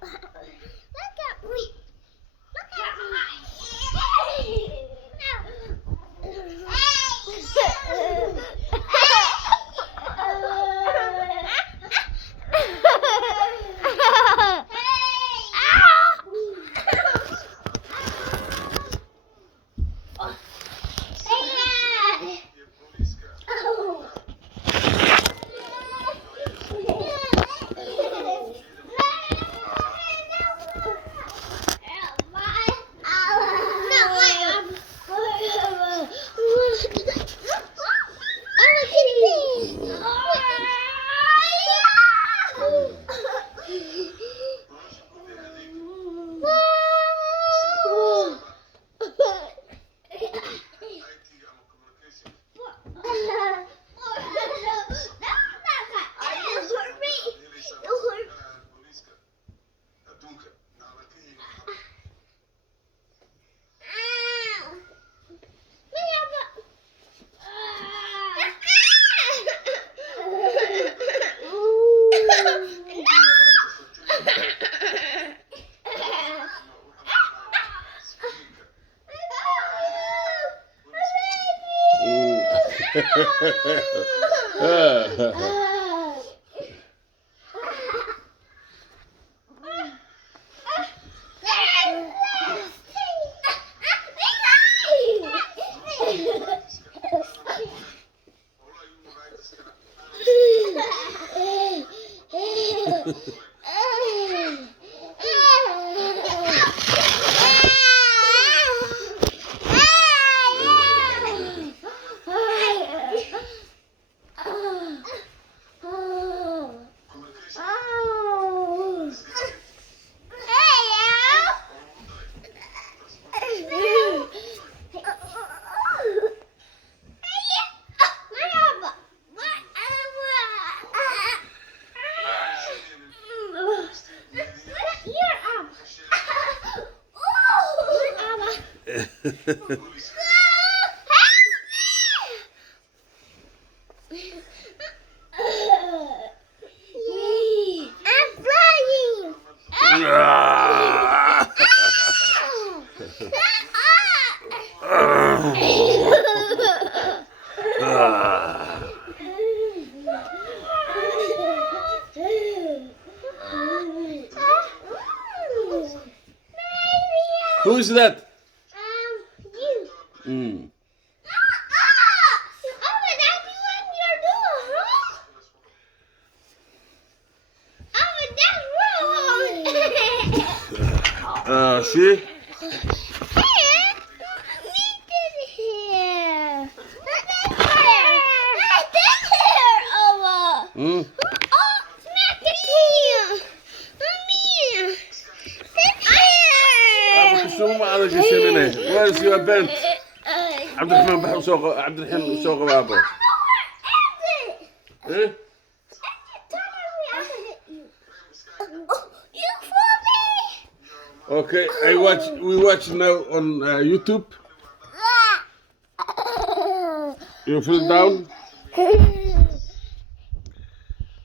Look at me. Look at me. I'm flying. Who is that? You. Mm. Oh, that's what you're doing, huh? Oh, that's wrong. See? Here, meet it here. Not this here, Owa. Mm. Oh, smack it here. Mommy. This here. Zoom على جسمنا. Where's your band? عبد الرحمن بحب سوق عبد الرحمن سوق بابا. إيه؟ Okay, we watch now on YouTube. You feel down?